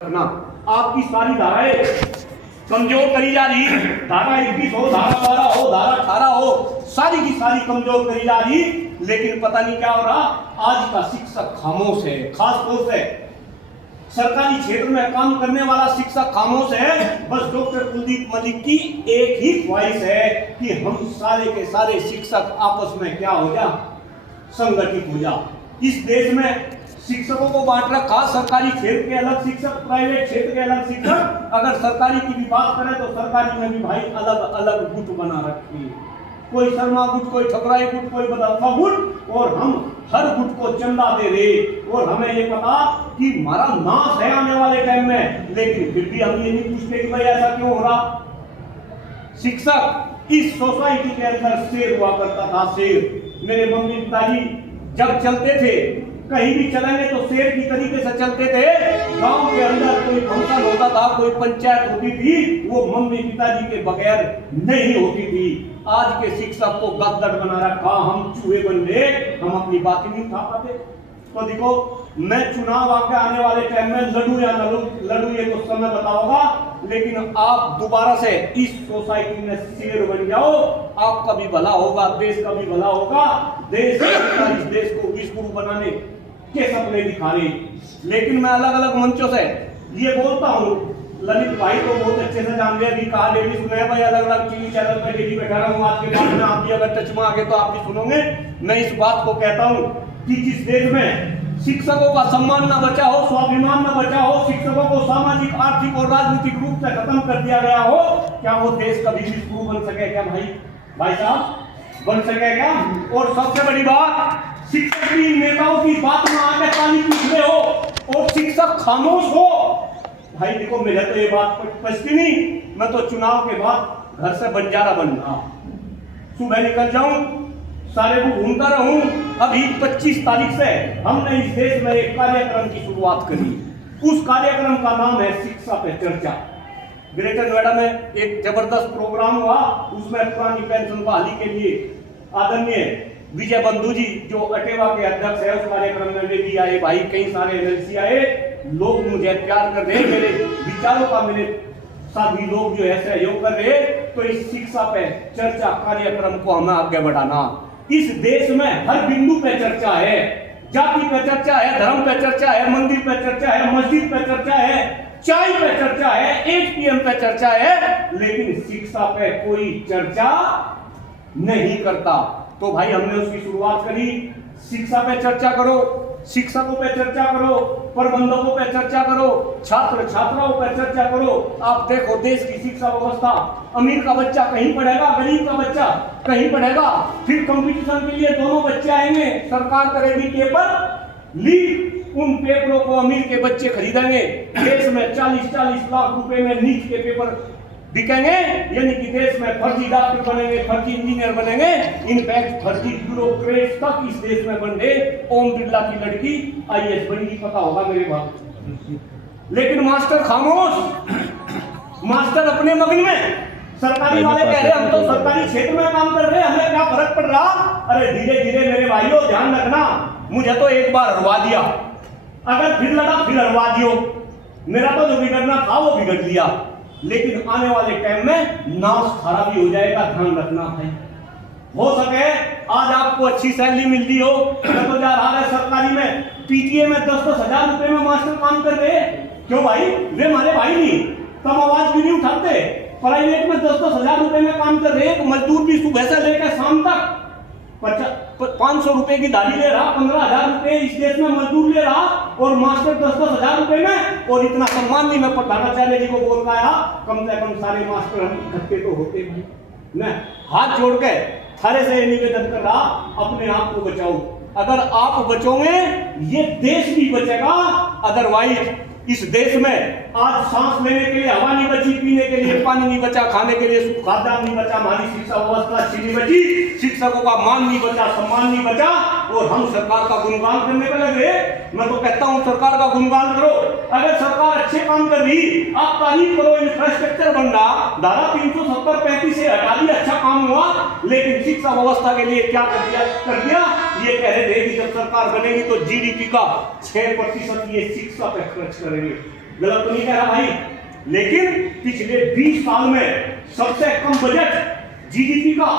रखना। आपकी सारी धाराएं कमजोर करी जा रही, धारा 21 हो, धारा 12 हो, धारा 18 हो, सारी की सारी कमजोर करी जा रही। लेकिन पता नहीं क्या हो रहा, आज का शिक्षक खामोश है। खास तौर से सरकारी क्षेत्र में काम करने वाला शिक्षक खामोश है। बस डॉक्टर कुलदीप मलिक की एक ही ख्वाहिश है कि हम सारे के सारे शिक्षक आपस में क्या हो जा, संगठित हो जा। इस देश में शिक्षकों को बांट रखा, सरकारी क्षेत्र के अलग शिक्षक, प्राइवेट क्षेत्र के अलग शिक्षक। अगर सरकारी की भी बात करें तो सरकारी में भी भाई अलग अलग गुट बना रखे, कोई शर्मा गुट, कोई ठकराई गुट, कोई बदलफा गुट, और हम हर गुट को चंदा दे रहे। और हमें ये पता कि हमारा नाश है आने वाले टाइम में, लेकिन फिर भी हम ये नहीं पूछते कि भाई ऐसा क्यों हो रहा। शिक्षक इस सोसाइटी के अंदर शेर हुआ करता था, शेर। मेरे मम्मी पिताजी जब चलते थे, कहीं भी चलेंगे तो शेर की तरीके से चलते थे। गांव के अंदर कोई फंक्शन होता था, कोई पंचायत होती थी, वो मम्मी पिताजी के बगैर नहीं होती थी। आज के शिक्षक को गद्दड़ बना रखा, हम चूहे बन गए, हम अपनी बात नहीं उठा पाते। तो देखो, मैं चुनाव आके आने वाले टाइम में लड़ू या लड़ू ये तो समय बताऊंगा, लेकिन आप दोबारा से इस सोसाइटी में शेर बन जाओ, आपका भी भला होगा, देश का भी भला होगा। देश इस देश को विश्व गुरु बनाने के सपने दिखा रहे। लेकिन मैं अलग अलग मंचों से ये बोलता हूँ, ललित भाई को बहुत अच्छे से जानते हैं, अभी कहा डेली सुने भाई, अलग अलग टीवी चैनल पे डेली बैठा रहा हूँ। आज के बाद में आप भी अगर टच में आगे तो आप भी सुनोगे। मैं इस बात को कहता हूँ कि जिस देश में शिक्षकों का सम्मान न बचा हो, स्वाभिमान न बचा हो, शिक्षकों को सामाजिक, आर्थिक और राजनीतिक रूप से खत्म कर दिया गया हो, क्या वो देश कभी विश्व गुरु बन सके क्या भाई साहब, बन सकेगा? और सबसे बड़ी बात, शिक्षक भी नेताओं की बात में आके ताली पीट रहे हो और शिक्षक खामोश हो। भाई देखो, मेरे तो ये बात पचती नहीं। मैं तो चुनाव के बाद घर से बंजारा बन रहा, सुबह निकल जाऊं, सारे को घूमता रहूं। अभी 25 तारीख से हमने इस देश में एक कार्यक्रम की शुरुआत करी। उस कार्यक्रम का नाम है शिक्षा पे चर्चा। ग्रेटर नोएडा में एक जबरदस्त प्रोग्राम हुआ, उसमें पुरानी पेंशन बहाली के लिए आदरणीय विजय बंधु जी जो अटेवा के अध्यक्ष है, उस कार्यक्रम में भी आए। भाई कई सारे एनएलसी आए, लोग मुझे प्यार कर रहे, मेरे विचारों का मेरे सभी लोग जो है सहयोग कर रहे। तो इस शिक्षा पे चर्चा कार्यक्रम को हमें आगे बढ़ाना। इस देश में हर बिंदु पे चर्चा है, जाति पे चर्चा है, धर्म पे चर्चा है, मंदिर पे चर्चा है, मस्जिद पे चर्चा है, चाय पे चर्चा है, 8 PM पे चर्चा है, लेकिन शिक्षा पे कोई चर्चा नहीं करता। तो भाई हमने उसकी शुरुआत करी, शिक्षा पे चर्चा करो, शिक्षकों पे चर्चा करो, प्रबंधकों पे चर्चा करो, छात्र छात्राओं पे चर्चा करो। आप देखो देश की शिक्षा व्यवस्था, अमीर का बच्चा कहीं पढ़ेगा, गरीब का बच्चा कहीं पढ़ेगा। फिर कंपटीशन के लिए दोनों बच्चे आएंगे, सरकार करेगी पेपर लीक, उन पेपरों को अमीर के बच्चे खरीदेंगे। देश में 40-40 लाख रुपए में नीट के पेपर बिकेंगे, यानी कि देश में फर्जी डॉक्टर बनेंगे, फर्जी इंजीनियर बनेंगे, इनफैक्ट फर्जी ब्यूरोक्रेट तक इस देश में बन गए। ओम बिरला की लड़की IAS बनेगी, पता होगा मेरे बात। लेकिन मास्टर खामोश, मास्टर अपने मगन में। सरकारी वाले कह रहे हम तो सरकारी क्षेत्र में काम कर रहे हैं, हमें क्या फर्क पड़ रहा। अरे धीरे धीरे मेरे भाइयों ध्यान रखना, मुझे तो एक बार हरवा दिया, अगर फिर लगा फिर हरवा दियो। मेरा तो जो बिगड़ना था वो बिगड़ दिया, लेकिन आने वाले टाइम में नाश खारा भी हो जाएगा, ध्यान रखना है। हो सके आज आपको अच्छी सैलरी मिल रही हो, तो जा रहा है सरकारी में, PTA में 10-10 हजार रुपए में मास्टर काम कर रहे हैं। क्यों भाई, वे हमारे भाई नहीं, कम आवाज भी नहीं उठाते। प्राइवेट में 10-10 हजार रुपए में काम कर रहे हैं, मजदूर भी सुबह से लेकर शाम तक 500 रुपए की दाढ़ी ले रहा, 15,000 रुपए इस देश में मजदूर ले रहा, और मास्टर 10-10 हजार रुपए में। और इतना सम्मान नहीं मैं प्रधानाचार्य जी को बोल पाया, कम से कम सारे मास्टर हम इकट्ठे तो होते हैं। मैं हाथ जोड़ के थारे से निवेदन कर रहा, अपने आप को बचाओ। अगर आप बचोगे ये देश भी बचेगा, अदरवाइज इस देश में आज सांस लेने के लिए हवा नहीं बची, पीने के लिए पानी नहीं बचा, खाने के लिए खाद्यान्न नहीं बचा, हमारी शिक्षा व्यवस्था अच्छी नहीं बची, शिक्षकों का मान नहीं बचा, सम्मान नहीं बचा, और हम सरकार का गुणगान करने पे लगे। मैं तो कहता हूं सरकार का गुणगान करो। अगर सरकार अच्छे काम कर रही, आप तारीफ करो, इंफ्रास्ट्रक्चर बन रहा, धारा 370-35 से हटा दिया, अच्छा काम हुआ। लेकिन शिक्षा व्यवस्था के लिए क्या कर दिया, ये कह रहे थे कि जब सरकार बनेगी तो GDP का 6% ये शिक्षा पे खर्च करेंगे। गलत तो नहीं कह रहा भाई, लेकिन पिछले 20 साल में सबसे कम बजट जीडीपी का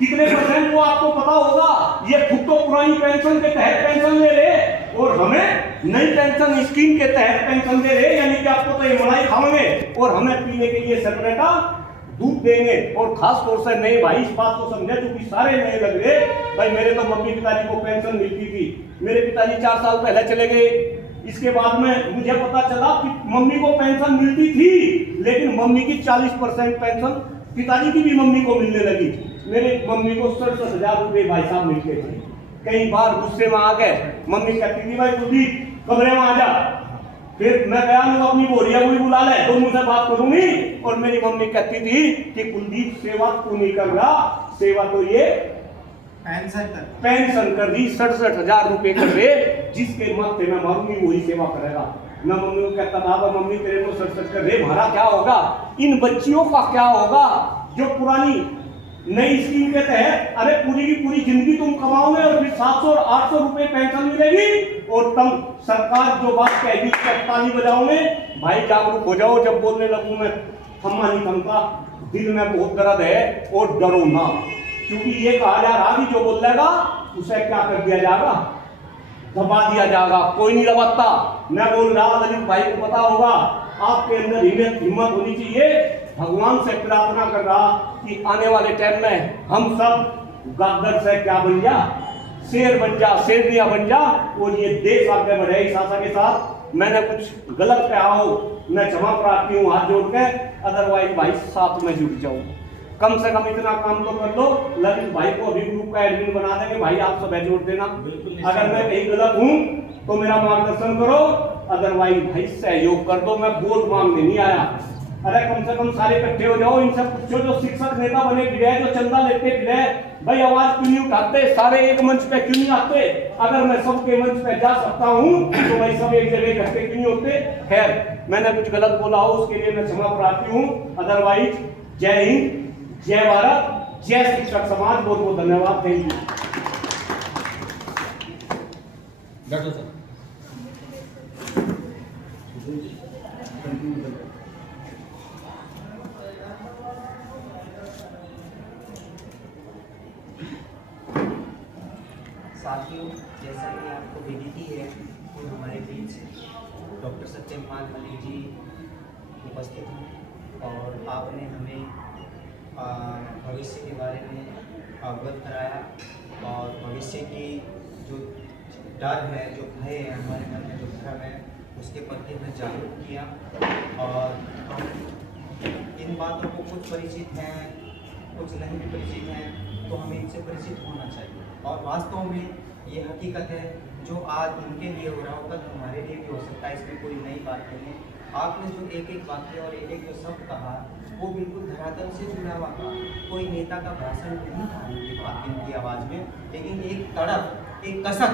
कितने परसेंट वो आपको पता होगा। ये खुद तो पुरानी पेंशन के तहत पेंशन ले रहे और हमें नई पेंशन स्कीम के तहत पेंशन दे रहे, यानी कि आपको तो ये मलाई खाओगे और हमें पीने के लिए सेपरेटा दूध देंगे। और खास तौर से नए भाई इस बात को समझे, क्योंकि सारे नए लग रहे भाई। मेरे तो मम्मी पिताजी को पेंशन मिलती थी, मेरे पिताजी 4 साल पहले चले गए। इसके बाद में मुझे पता चला कि मम्मी को पेंशन मिलती थी, लेकिन मम्मी की 40% पेंशन पिताजी की भी मम्मी को मिलने लगी। मेरे मम्मी को 67,000 रुपए भाई साहब मिलते थे। कई बार गुस्से में आ गए, मम्मी कहती थी भाई कुलदीप कमरे में आ जा। फिर मैं गया मैं अपनी बोरिया को बुला ले तो मुझसे बात करूंगी, और मेरी मम्मी कहती थी कि कुलदीप सेवा तू नहीं कर रहा, सेवा तो ये पेंशन कर दी 67,000 रुपए कर दे, जिसके माथे में मारूंगी वही सेवा करेगा। मैं मम्मी को कहता था मम्मी तेरे को 67 कर दे, हमारा क्या होगा, इन बच्चियों का क्या होगा जो पुरानी नई स्कीम के तहत अरे पूरी की पूरी जिंदगी तुम कमाओगे और फिर 700 और 800 रुपए पेंशन मिलेगी, और तुम सरकार जो बात कहेगी ताली बजाओगे। भाई जागरूक हो जाओ, जब बोलने लगूं मैं थम्मा नहीं थमता, दिल में बहुत दर्द है। और डरो ना, क्योंकि ये कहा जा रहा कि जो बोलेगा उसे क्या कर दिया जाएगा, दबा दिया जाएगा, कोई नहीं दबाता। मैं बोल रहा ललित भाई को पता होगा, आपके अंदर हिम्मत होनी चाहिए। भगवान से प्रार्थना कर रहा कि आने वाले टाइम में हम सब गद्दर से क्या बन जा, शेर बन जा, शेरनिया बन जा, और ये देश आगे बढ़े। इस आशा के साथ मैंने कुछ गलत कहा हो मैं क्षमा प्रार्थी हूँ हाथ जोड़ के, अदरवाइज भाई साथ में जुट जाओ। कम से कम इतना काम तो कर लो, ललित भाई को अभी ग्रुप का एडमिन बना देंगे, भाई आप सब जोड़ देना। अगर मैं कहीं गलत हूँ तो मेरा मार्गदर्शन करो, अदरवाइज भाई सहयोग कर दो। मैं वोट मांगने नहीं आया। अरे कम से कम सारे इकट्ठे हो जाओ, इनसे पूछो जो शिक्षक नेता बने फिरे, जो चंदा लेते फिरे, भाई आवाज क्यों नहीं उठाते, सारे एक मंच पे क्यों नहीं आते। अगर मैं सबके मंच पे जा सकता हूँ तो भाई सब एक जगह इकट्ठे क्यों नहीं होते। खैर मैंने कुछ गलत बोला हो उसके लिए मैं क्षमा प्रार्थी हूँ। अदरवाइज जय हिंद, जय भारत, जय शिक्षक समाज। बहुत बहुत धन्यवाद, थैंक यू। डॉक्टर साहब साथियों, जैसा कि आपको विदित है कि हमारे बीच डॉक्टर सत्यपाल मलिक जी उपस्थित हैं और आपने हमें भविष्य के बारे में अवगत कराया और भविष्य की जो डर है, जो भय है हमारे मन में, जो भ्रम है, उसके प्रति हमें जागरूक किया। और हम इन बातों को कुछ परिचित हैं, कुछ नहीं भी परिचित हैं, तो हमें इनसे परिचित होना चाहिए। और वास्तव में ये हकीकत है, जो आज उनके लिए हो रहा हो कल हमारे लिए भी हो सकता है, इसमें कोई नई बात नहीं है। आपने जो एक एक वाक्य और एक एक जो शब्द कहा वो बिल्कुल धरातल से जुड़ा हुआ था। कोई नेता का भाषण नहीं था इनकी बात, इनकी आवाज़ में, लेकिन एक तड़प, एक कसक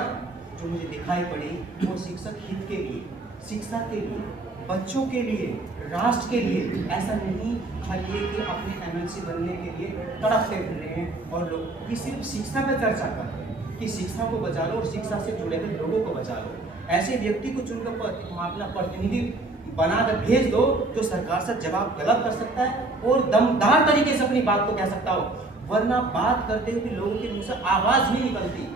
जो मुझे दिखाई पड़ी वो शिक्षक हित के लिए, शिक्षा के लिए, बच्चों के लिए, राष्ट्र के लिए। ऐसा नहीं खाली कि अपने एमएलसी बनने के लिए तड़पते फिर रहे हैं और लोग कि सिर्फ शिक्षा पर चर्चा कर रहे हैं कि शिक्षा को बचा लो और शिक्षा से जुड़े हुए लोगों को बचा लो। ऐसे व्यक्ति को चुनकर अपना प्रतिनिधि बनाकर भेज दो जो सरकार से जवाब तलब कर सकता है और दमदार तरीके से अपनी बात को कह सकता हो, वरना बात करते हुए लोगों के मुंह से आवाज़ नहीं निकलती।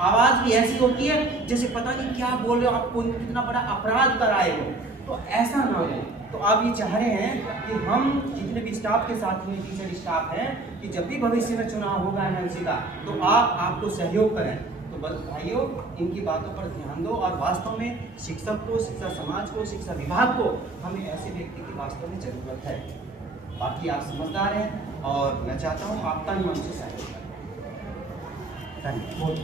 आवाज़ भी ऐसी होती है जैसे पता नहीं क्या बोल रहे हो, आपको कितना बड़ा अपराध कराए हो। तो ऐसा ना हो। तो आप ये चाह रहे हैं कि हम जितने भी स्टाफ के साथ में टीचर स्टाफ हैं कि जब भी भविष्य में चुनाव होगा एमएलसी का तो आपको सहयोग करें। तो बस भाइयों, इनकी बातों पर ध्यान दो और वास्तव में शिक्षक को, शिक्षा समाज को, शिक्षा विभाग को हमें ऐसे व्यक्ति की वास्तव में ज़रूरत है। बाकी आप समझदार हैं और मैं चाहता हूँ आप तन मन से सहयोग करें। धन्यवाद।